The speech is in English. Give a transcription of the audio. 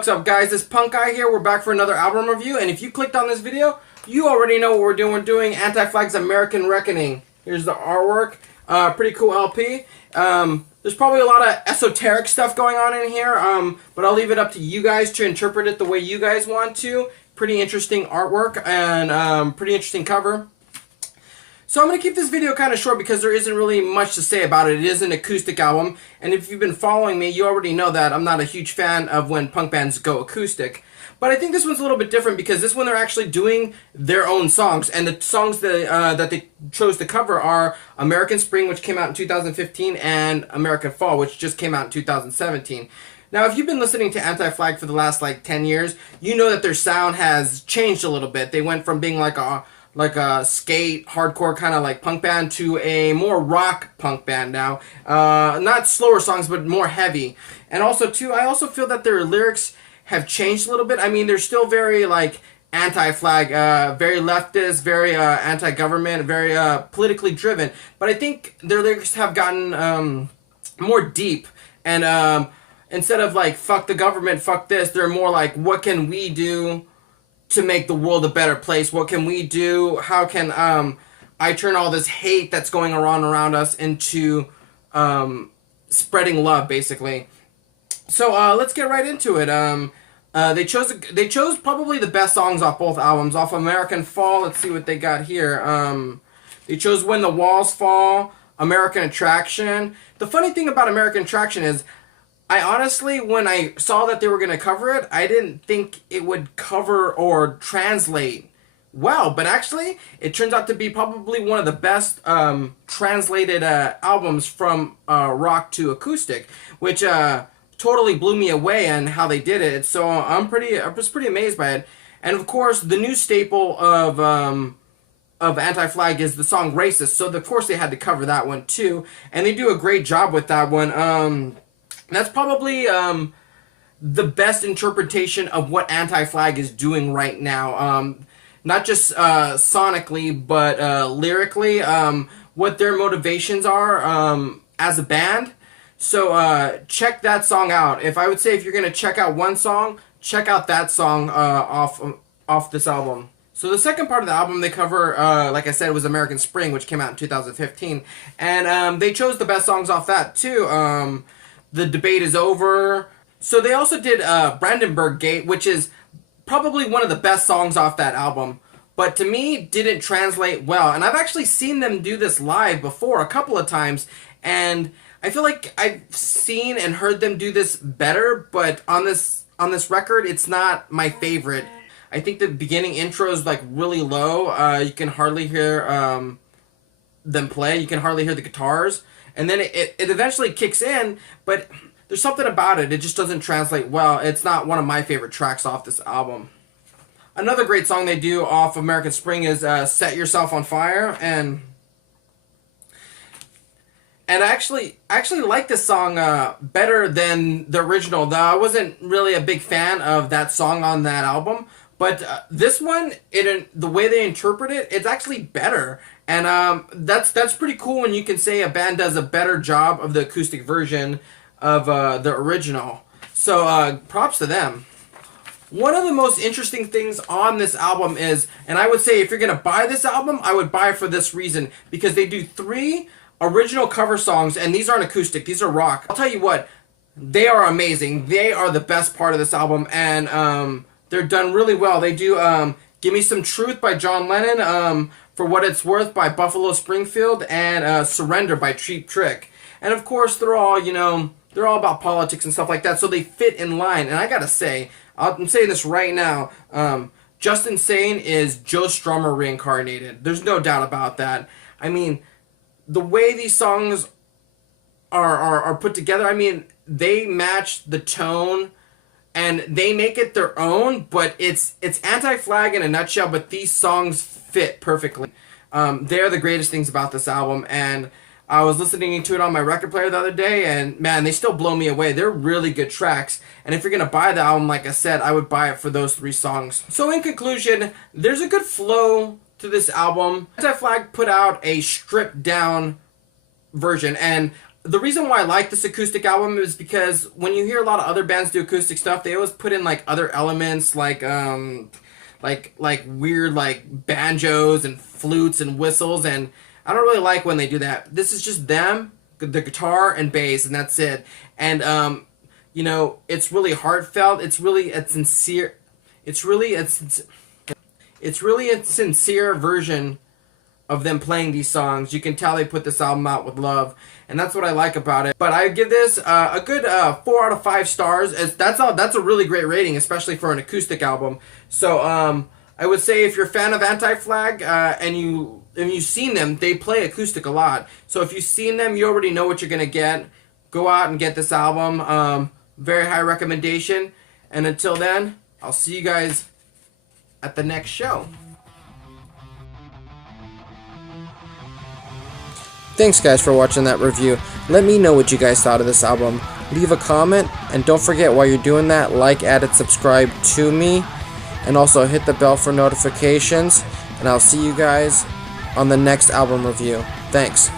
What's up, guys? It's Punk Guy here. We're back for another album review, and if you clicked on this video, you already know what we're doing. We're doing Anti-Flag's American Reckoning. Here's the artwork. Pretty cool LP. There's probably a lot of esoteric stuff going on in here, but I'll leave it up to you guys to interpret it the way you guys want to. Pretty interesting artwork and pretty interesting cover. So I'm going to keep this video kind of short because there isn't really much to say about it. It is an acoustic album, and if you've been following me, you already know that I'm not a huge fan of when punk bands go acoustic. But I think this one's a little bit different because this one they're actually doing their own songs, and the songs that they chose to cover are American Spring, which came out in 2015, and American Fall, which just came out in 2017. Now, if you've been listening to Anti-Flag for the last, 10 years, you know that their sound has changed a little bit. They went from being like a skate, hardcore kind of punk band to a more rock punk band now. Not slower songs, but more heavy. And also, too, I also feel that their lyrics have changed a little bit. I mean, they're still very, anti-flag, very leftist, very anti-government, very politically driven. But I think their lyrics have gotten more deep. And instead of, fuck the government, fuck this, they're more like, what can we do to make the world a better place? What can we do? How can I turn all this hate that's going around us into spreading love, basically? So let's get right into it. They chose probably the best songs off both albums. Off American Fall, let's see what they got here. They chose When the Walls Fall, American Attraction. The funny thing about American Attraction is, I honestly, when I saw that they were going to cover it, I didn't think it would cover or translate well. But actually, it turns out to be probably one of the best translated albums from rock to acoustic, which totally blew me away on how they did it. So I was pretty amazed by it. And of course, the new staple of Anti-Flag is the song Racist. So of course they had to cover that one too. And they do a great job with that one. That's probably the best interpretation of what Anti-Flag is doing right now. Not just sonically, but lyrically, what their motivations are as a band. So check that song out. If you're going to check out one song, check out that song off this album. So the second part of the album they cover, like I said, was American Spring, which came out in 2015. And they chose the best songs off that, too. The Debate is Over. So they also did Brandenburg Gate, which is probably one of the best songs off that album. But to me, didn't translate well. And I've actually seen them do this live before a couple of times. And I feel like I've seen and heard them do this better. But on this record, it's not my favorite. I think the beginning intro is really low. You can hardly hear them play. You can hardly hear the guitars. And then it eventually kicks in, but there's something about it. It just doesn't translate well. It's not one of my favorite tracks off this album. Another great song they do off American Spring is Set Yourself on Fire. And I actually like this song better than the original, though I wasn't really a big fan of that song on that album. But this one, the way they interpret it, it's actually better. And that's pretty cool when you can say a band does a better job of the acoustic version of the original. So props to them. One of the most interesting things on this album is, and I would say if you're going to buy this album, I would buy it for this reason. Because they do 3 original cover songs, and these aren't acoustic, these are rock. I'll tell you what, they are amazing. They are the best part of this album, and they're done really well. They do Give Me Some Truth by John Lennon, For What It's Worth by Buffalo Springfield, and Surrender by Cheap Trick. And of course, they're all about politics and stuff like that, so they fit in line. And I gotta say, I'm saying this right now, Just Insane is Joe Strummer reincarnated. There's no doubt about that. I mean, the way these songs are put together, I mean, they match the tone, and they make it their own, but it's Anti-Flag in a nutshell, but these songs fit perfectly. They're the greatest things about this album, and I was listening to it on my record player the other day, and man, they still blow me away. They're really good tracks, and if you're going to buy the album, like I said, I would buy it for those 3 songs. So in conclusion, there's a good flow to this album. Anti-Flag put out a stripped down version, and the reason why I like this acoustic album is because when you hear a lot of other bands do acoustic stuff, they always put in like other elements like weird like banjos and flutes and whistles, and I don't really like when they do that. This is just them, the guitar and bass, and that's it. And you know, it's really heartfelt. It's really a sincere. It's really a sincere version of them playing these songs. You can tell they put this album out with love, and that's what I like about it. But I give this a good 4 out of 5 stars. That's a really great rating, especially for an acoustic album. So I would say if you're a fan of Anti-Flag and you've seen them, they play acoustic a lot. So if you've seen them, you already know what you're gonna get. Go out and get this album. Very high recommendation. And until then, I'll see you guys at the next show. Thanks guys for watching that review. Let me know what you guys thought of this album. Leave a comment, and don't forget while you're doing that, like, add, and subscribe to me, and also hit the bell for notifications, and I'll see you guys on the next album review. Thanks.